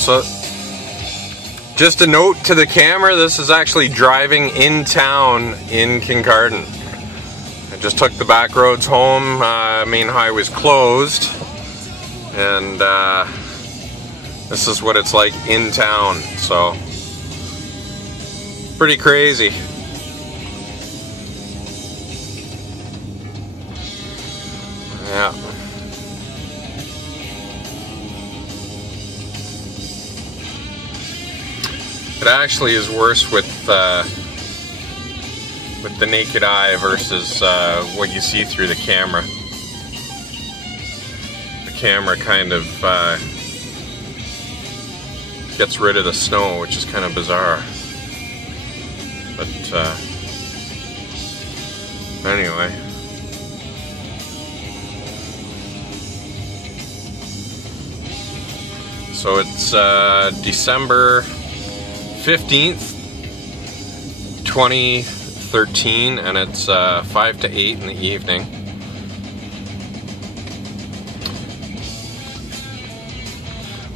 So, just a note to the camera, this is actually driving in town in Kincardine. I just took the back roads home, main highway's closed, and this is what it's like in town, so pretty crazy. Yeah. It actually is worse with the naked eye versus what you see through the camera. The camera kind of gets rid of the snow, which is kind of bizarre. But anyway. So it's December 15th, 2013, and it's 5 to 8 in the evening.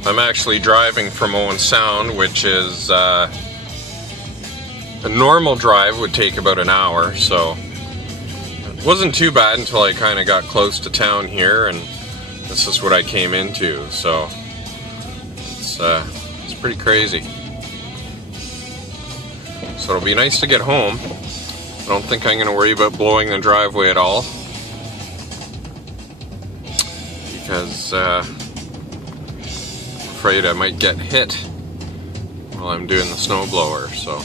I'm actually driving from Owen Sound, which is a normal drive would take about an hour, so it wasn't too bad until I kind of got close to town here, and this is what I came into, so it's pretty crazy. So it'll be nice to get home. I don't think I'm going to worry about blowing the driveway at all, because I'm afraid I might get hit while I'm doing the snowblower. So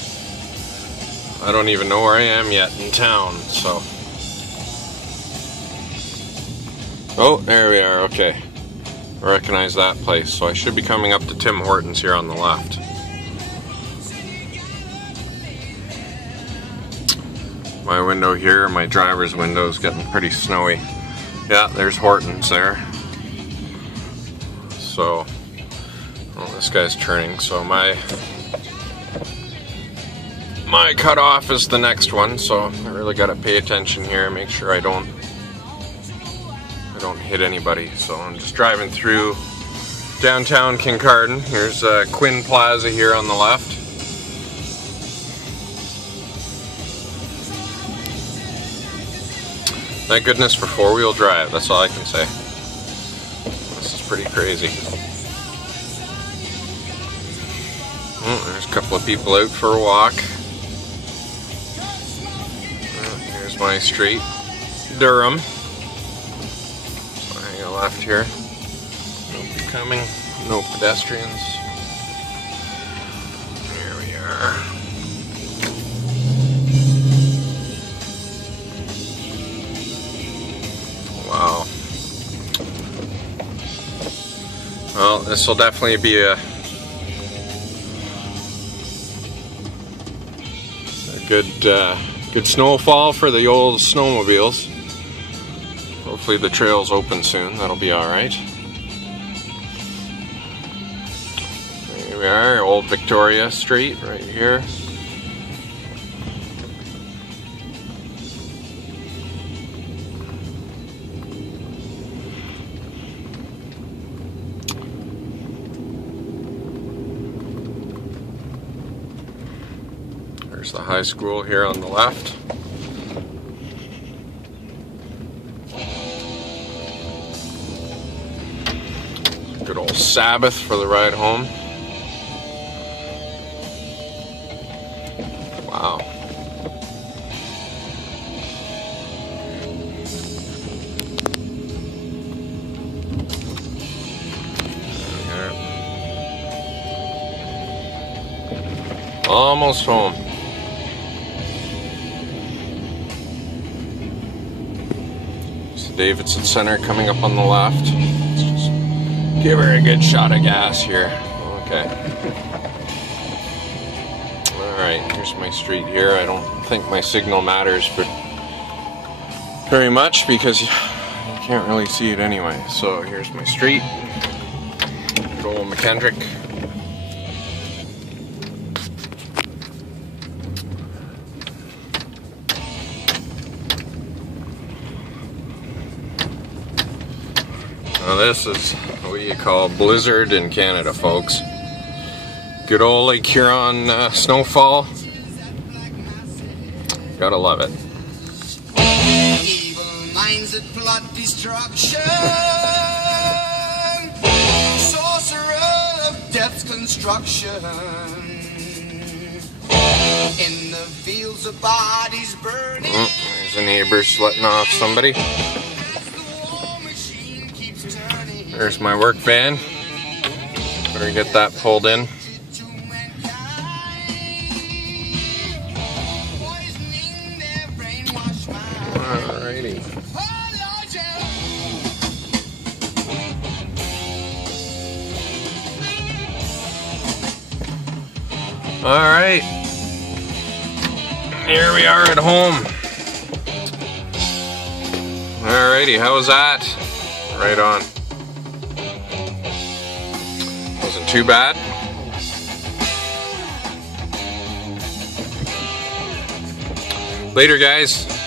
I don't even know where I am yet in town. So, oh, there we are. Okay, I recognize that place. So I should be coming up to Tim Hortons here on the left. My window here, my driver's window, is getting pretty snowy. Yeah, there's Hortons there. So, well, this guy's turning, so my cutoff is the next one, so I really gotta pay attention here, make sure I don't hit anybody. So I'm just driving through downtown Kincardine. Here's Quinn Plaza here on the left. Thank goodness for four-wheel drive, that's all I can say. This is pretty crazy. Oh, there's a couple of people out for a walk. Here's my street, Durham. So I go left here. Nobody coming, no pedestrians. Here we are. Wow. Well, this will definitely be a good snowfall for the old snowmobiles. Hopefully the trail's open soon. That'll be all right. Here we are, Old Victoria Street right here. There's the high school here on the left. Good old Sabbath for the ride home. Wow. Almost home. Davidson Center coming up on the left. Let's just give her a good shot of gas here. Okay. Alright, here's my street here. I don't think my signal matters very much because you can't really see it anyway. So here's my street. Good old McKendrick. Now this is what you call blizzard in Canada, folks. Good old Lake Huron snowfall. Gotta love it. Evil minds that plot destruction, sorcerer of death's construction. In the fields of bodies burning. Oh, there's a neighbor letting off somebody. There's my work van. Better get that pulled in. Alrighty. Alright. Here we are at home. Alrighty, how was that? Right on. Wasn't too bad. Later, guys.